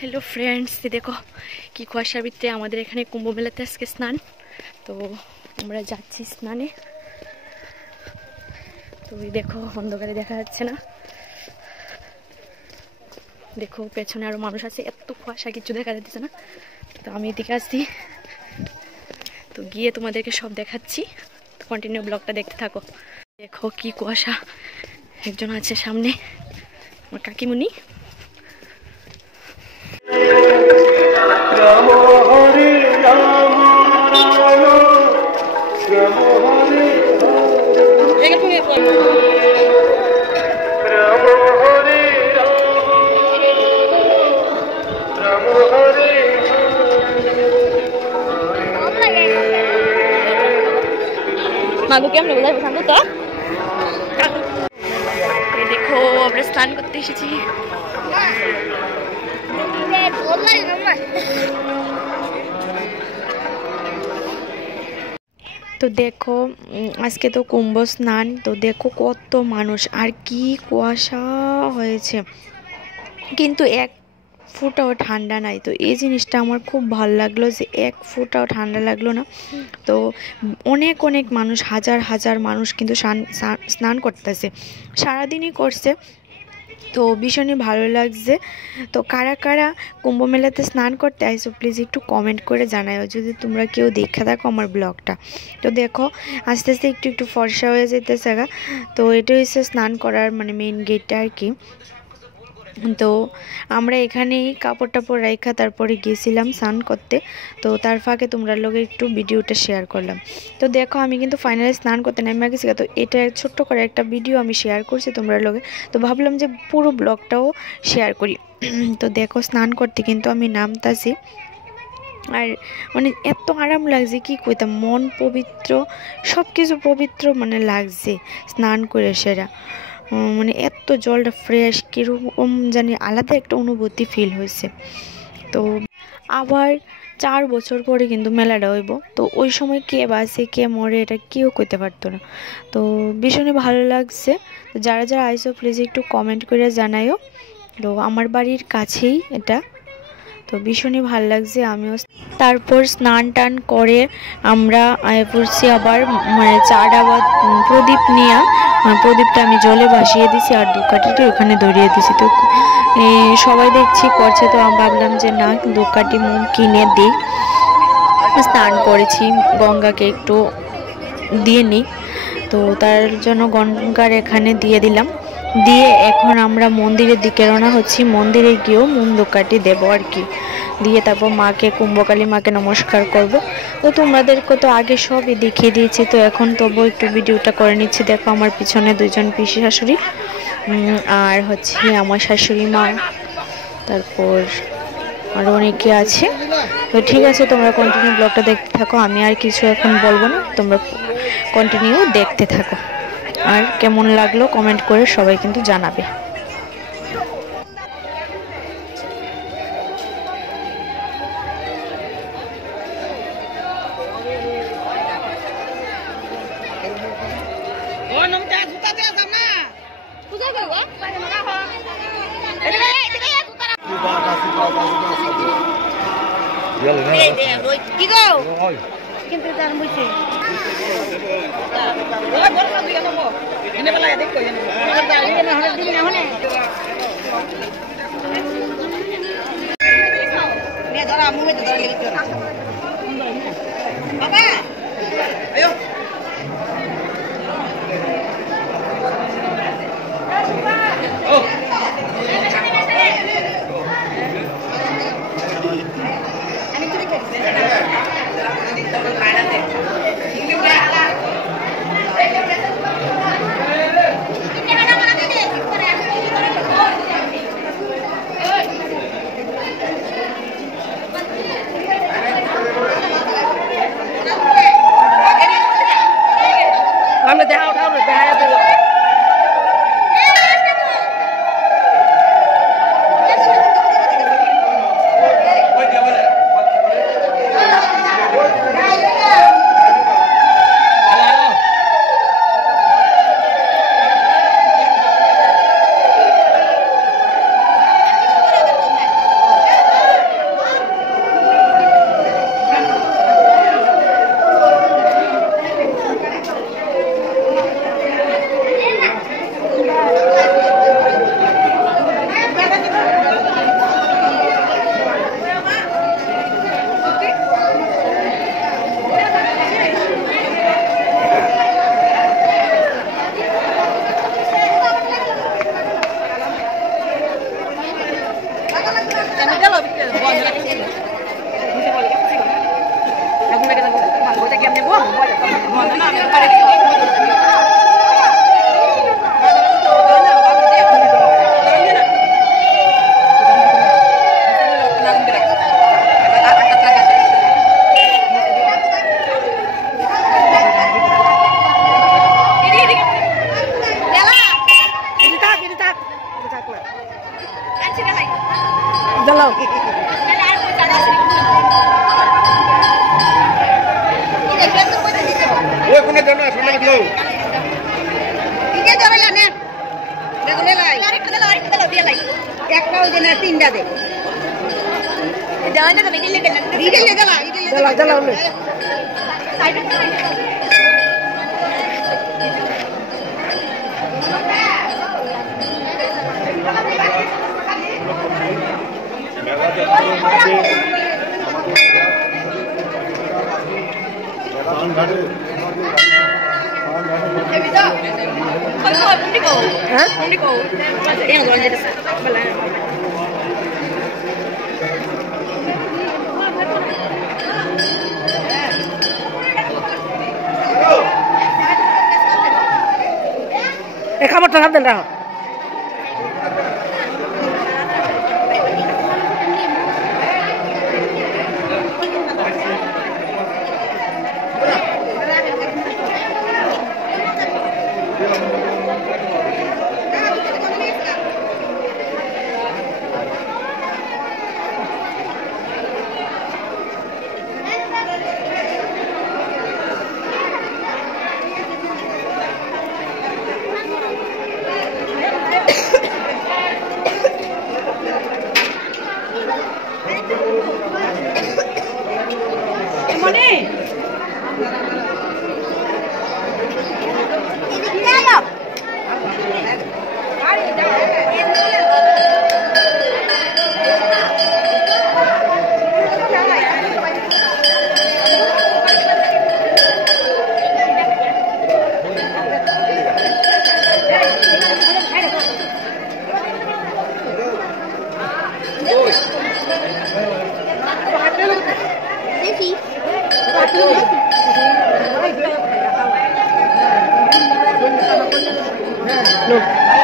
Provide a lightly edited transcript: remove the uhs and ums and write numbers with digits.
Hello friends, ये देखो कि কুয়াশার ভিতরে আমাদের এখানে কুম্ভ মেলাতে আজকে স্নান। তো আমরা যাচ্ছি স্নানে। তো এই দেখো অন্ধকারে দেখা যাচ্ছে না, দেখো পেছনে আরো মানুষ আছে, এত কুয়াশা কিছু দেখা যাচ্ছে না। তো আমি এদিকে আসছি, তো গিয়ে তোমাদেরকে সব দেখাচ্ছি। কন্টিনিউ ব্লগটা দেখতে থাকো। দেখো কি কুয়াশা, একজন আছে সামনে আমার কাকিমুনি। মাগো কেমন বোঝাই পছন্দ তো দেখো আমরা স্নান করতে এসেছি। তো দেখো আজকে তো কুম্ভ স্নান, তো দেখো কত মানুষ আর কি কুয়াশা হয়েছে, কিন্তু এক ফুটাও ঠান্ডা নাই। তো এই জিনিসটা আমার খুব ভালো লাগলো যে এক ফুটাও ঠান্ডা লাগলো না। তো অনেক অনেক মানুষ, হাজার হাজার মানুষ কিন্তু স্নান করতেছে, সারাদিনই করছে। তো ভীষণই ভালো লাগছে। তো কারা কারা কুম্ভ মেলাতে স্নান করতে আইসো প্লিজ একটু কমেন্ট করে জানাও যদি তোমরা কেউ দেখে থাকো আমার ব্লগটা। তো দেখো আস্তে আস্তে একটু একটু ফর্সা হয়ে যেতেছে। তো এটা হচ্ছে স্নান করার মানে মেইন গেটটা আর কি। তো আমরা এখানেই কাপড় টাপড় রাইখা তারপরে গেছিলাম স্নান করতে। তো তার ফাঁকে তোমরা লোকে একটু ভিডিওটা শেয়ার করলাম। তো দেখো আমি কিন্তু ফাইনালি স্নান করতে নেমে গেছি। তো এটা ছোট্ট করে একটা ভিডিও আমি শেয়ার করছি তোমরা লোকে, তো ভাবলাম যে পুরো ব্লগটাও শেয়ার করি। তো দেখো স্নান করতে কিন্তু আমি নামতাছি, আর মানে এত আরাম লাগছে কি কইতাম, মন পবিত্র, সব কিছু পবিত্র মানে লাগছে স্নান করে সেরা। মানে এত জলটা ফ্রেশ, কীরকম জানি আলাদা একটা অনুভূতি ফিল হয়েছে। তো আবার 4 বছর পরে কিন্তু মেলাটা হইব। তো ওই সময় কে বাঁচে কে মরে এটা কেউ কইতে পারতো না। তো ভীষণই ভালো লাগছে। তো যারা যারা আইসো প্লিজ একটু কমেন্ট করে জানাইও। তো আমার বাড়ির কাছেই এটা, তো ভীষণই ভালো লাগছে। আমিও তারপর স্নান টান করে আমরা পড়ছি আবার মানে চাটা বা প্রদীপ নিয়ে, প্রদীপটা আমি জলে ভাসিয়ে দিছি আর ধূপকাঠিটা ওখানে ধরিয়ে দিছি। তো সবাই দেখছি করছে, তো আমি ভাবলাম যে না ধূপকাঠি মোম কিনে দিই। স্নান করেছি, গঙ্গাকে একটু দিয়ে নিই, তো তার জন্য গঙ্গার এখানে দিয়ে দিলাম। দিয়ে এখন আমরা মন্দিরের দিকে রওনা হচ্ছি, মন্দিরে গিয়েও মোম ধূপকাঠি দেবো আর কি, দিয়ে তারপর মাকে কুম্ভকালী মাকে নমস্কার করব। তো তোমাদেরকে তো আগে সবই দেখিয়ে দিয়েছি, তো এখন তবু একটু ভিডিওটা করে নিচ্ছি। দেখো আমার পিছনে 2জন পিসি শাশুড়ি আর হচ্ছে আমার শাশুড়ি মা, তারপর আরও অনেকে আছে। তো ঠিক আছে, তোমরা কন্টিনিউ ব্লগটা দেখতে থাকো, আমি আর কিছু এখন বলবো না, তোমরা কন্টিনিউ দেখতে থাকো। আর কেমন লাগলো কমেন্ট করে সবাই কিন্তু জানাবে। কিন্তু জান বুঝছে এনে বেলা দেখো নে ধরা মুহে ধরে লেগে না বাবা আয়ো ও আমি তুই করতে খাবারটা খাবেন রাখো No.